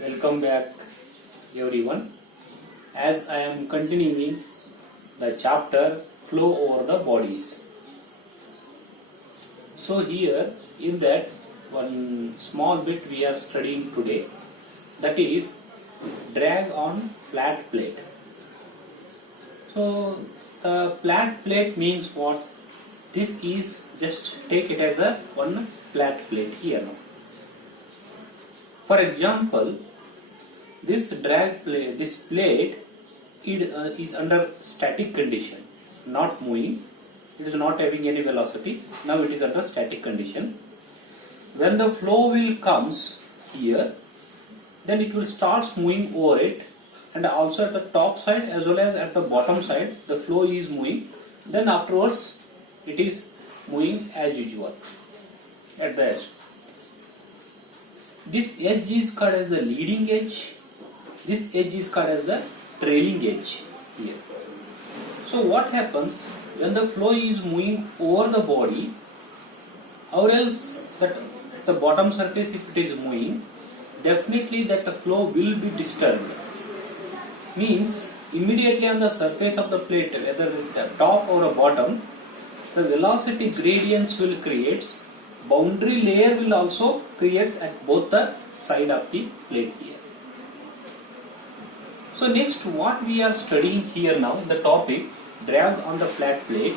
Welcome back everyone. As I am continuing the chapter flow over the bodies. So here in that one small bit we are studying today, that is drag on flat plate. So the flat plate means what? This is, just take it as a one flat plate here now. For example, this plate is under static condition, not moving. It is not having any velocity. Now it is under static condition. When the flow will comes here, then it will start moving over it, and also at the top side as well as at the bottom side the flow is moving. Then afterwards it is moving as usual at the edge. This edge is called as the leading edge. This edge is called as the trailing edge here. So what happens when the flow is moving over the body, or else that at the bottom surface if it is moving, definitely that the flow will be disturbed. Means immediately on the surface of the plate, whether the top or a bottom, the velocity gradients will create. Boundary layer will also creates at both the side of the plate here. So next what we are studying here now in the topic drag on the flat plate,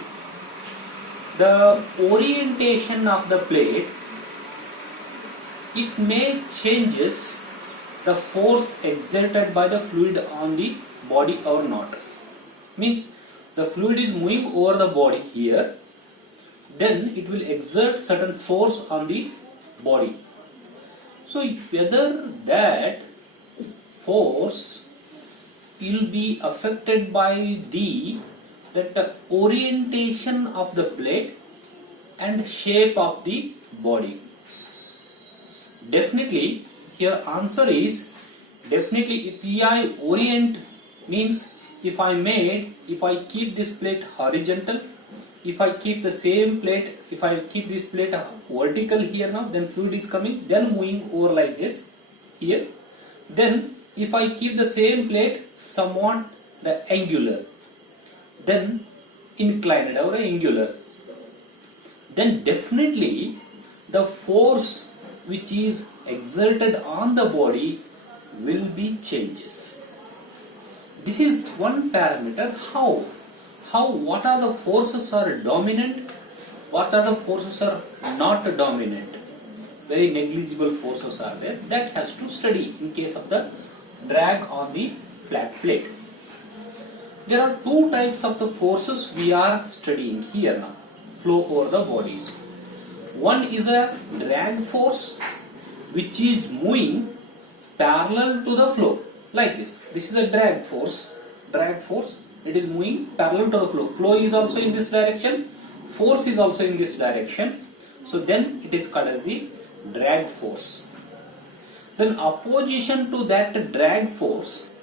the orientation of the plate, it may changes the force exerted by the fluid on the body or not. Means the fluid is moving over the body here, then it will exert certain force on the body. So whether that force will be affected by the orientation of the plate and shape of the body. Definitely here answer is definitely if I orient means if I keep this plate horizontal, if I keep the same plate, if I keep this plate vertical here now, then fluid is coming, then moving over like this here. Then if I keep the same plate somewhat the angular, then inclined or angular, then definitely the force which is exerted on the body will be changes. This is one parameter. What are the forces are dominant, what are the forces are not dominant, very negligible forces are there, that has to study in case of the drag on the flat plate. There are two types of the forces we are studying here now, flow over the bodies. One is a drag force which is moving parallel to the flow like this. This is a drag force. It is moving parallel to the flow. Flow is also in this direction, force is also in this direction. So then it is called as the drag force. Then opposition to that drag force,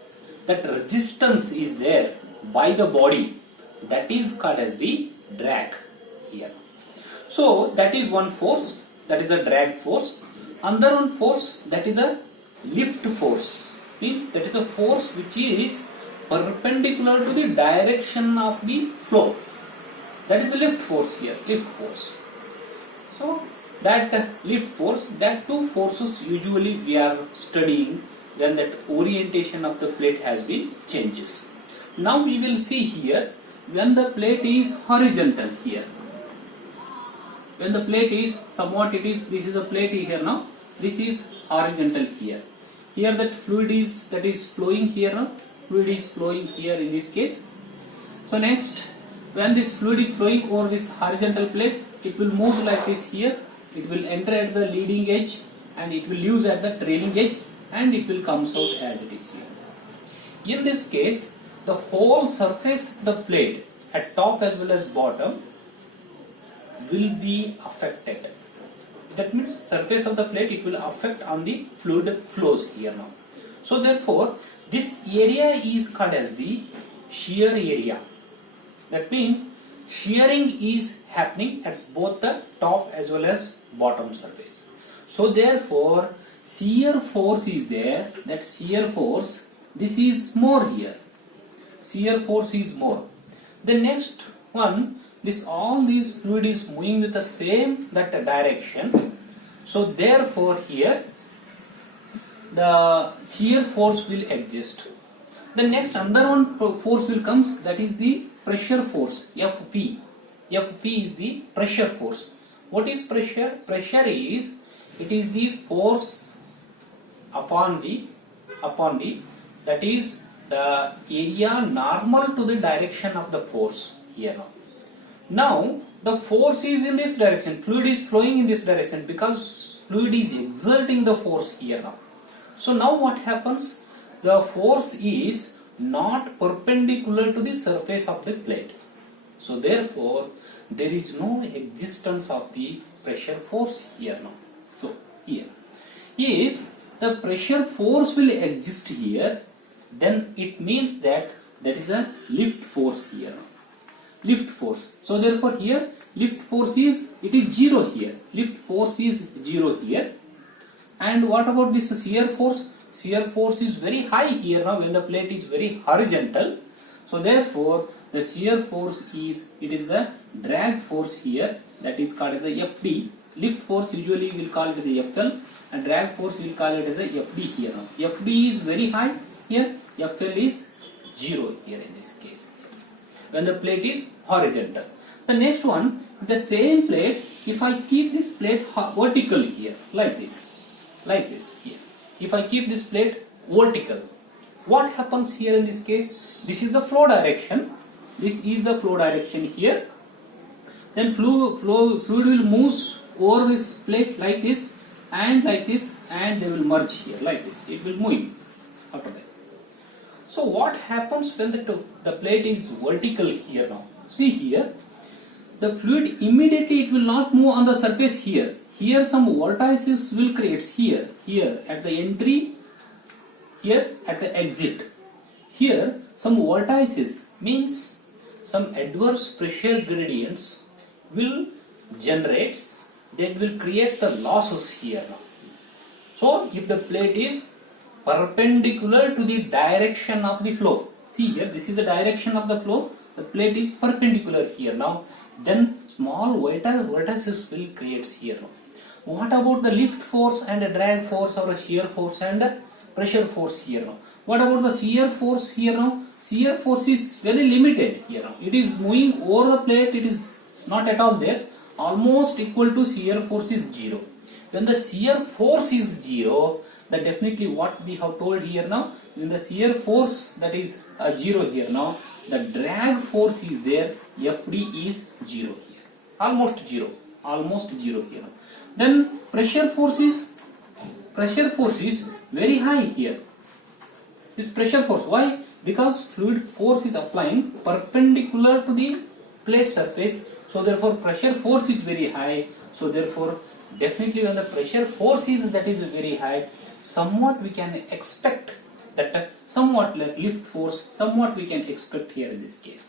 that resistance is there by the body, that is called as the drag here. So that is one force, that is a drag force. Another one force, that is a lift force. Means that is a force which is perpendicular to the direction of the flow. That is a lift force here, lift force. So that lift force, that two forces usually we are studying when that orientation of the plate has been changes. Now we will see here when the plate is horizontal here. When the plate is somewhat this is a plate here now, this is horizontal here. Here that fluid is flowing here now. Fluid is flowing here in this case. So next, when this fluid is flowing over this horizontal plate, it will move like this here. It will enter at the leading edge and it will use at the trailing edge, and it will comes out as it is here. In this case, the whole surface of the plate at top as well as bottom will be affected. That means surface of the plate, it will affect on the fluid flows here now. So therefore this area is called as the shear area. That means shearing is happening at both the top as well as bottom surface. So therefore shear force is there, that shear force, this is more here. Shear force is more. The next one, this all these fluid is moving with the same that direction. So therefore here the shear force will exist. The next another one force will comes, that is the pressure force, Fp. Fp is the pressure force. What is pressure? Pressure is, it is the force upon the that is the area normal to the direction of the force here. Now the force is in this direction, fluid is flowing in this direction because fluid is exerting the force here now. So now what happens? The force is not perpendicular to the surface of the plate. So therefore there is no existence of the pressure force here now. So here, if the pressure force will exist here, then it means that there is a lift force here now. Lift force. So therefore here lift force is, it is 0 here. Lift force is 0 here. And what about this shear force? Shear force is very high here now when the plate is very horizontal. So therefore the shear force is, it is the drag force here, that is called as the Fd. Lift force usually we will call it as a Fl, and drag force we will call it as a Fd here now. Fd is very high here, Fl is 0 here in this case, when the plate is horizontal. The next one, the same plate, if I keep this plate vertical here, like this here. If I keep this plate vertical, what happens here in this case? This is the flow direction. This is the flow direction here. Then fluid will move over this plate like this, and they will merge here like this. It will move after that. So what happens when the plate is vertical here now? See here, the fluid immediately, it will not move on the surface here. Here some vortices will create here at the entry, here at the exit. Here some vortices means some adverse pressure gradients will generates, that will create the losses here now. So if the plate is perpendicular to the direction of the flow, see here, this is the direction of the flow, the plate is perpendicular here now, then small vortices will create here now. What about the lift force and the drag force, or a shear force and the pressure force here now? What about the shear force here now? Shear force is very limited here now. It is moving over the plate, it is not at all there. Almost equal to shear force is 0. When the shear force is 0, then definitely what we have told here now, when the shear force that is 0 here now, the drag force is there, Fd is 0 here. Almost 0 here now. Then pressure force is very high here. This pressure force, why? Because fluid force is applying perpendicular to the plate surface, so therefore pressure force is very high. So therefore definitely when the pressure force is very high, somewhat we can expect that somewhat like lift force, somewhat we can expect here in this case.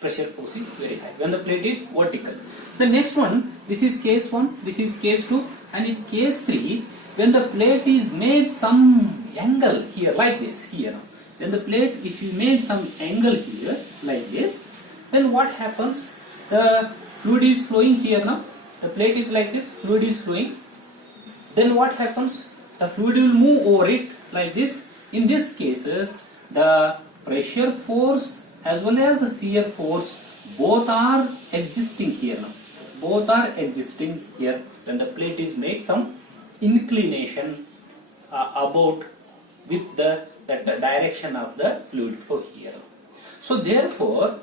Pressure force is very high when the plate is vertical. The next one, this is case 1, this is case 2, and in case 3, when the plate is made some angle here like this here. When the plate, if you made some angle here like this, then what happens? The fluid is flowing here now. The plate is like this, fluid is flowing. Then what happens? The fluid will move over it like this. In these cases, the pressure force as well as the shear force, both are existing here now. Both are existing here when the plate is make some inclination about with the direction of the fluid flow here. So therefore,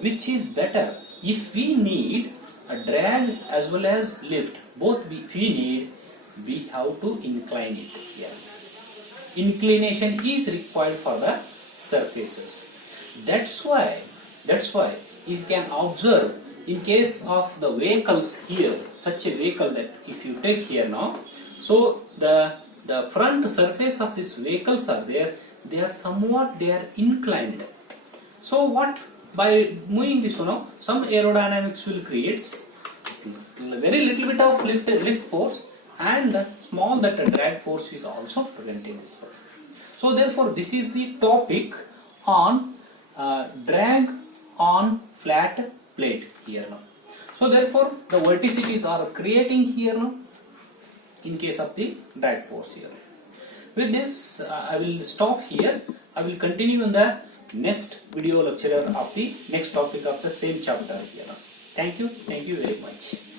which is better? If we need a drag as well as lift, both we have to incline it here. Inclination is required for the surfaces. That's why you can observe in case of the vehicles here, such a vehicle that if you take here now, so the front surface of these vehicles are there, they are inclined. So what, by moving this one, some aerodynamics will create very little bit of lift force and small that a drag force is also present in this one. So therefore this is the topic on drag on flat plate here now. So therefore the vorticities are creating here now in case of the drag force here. With this I will stop here. I will continue in the next video lecture of the next topic of the same chapter here. Thank you very much.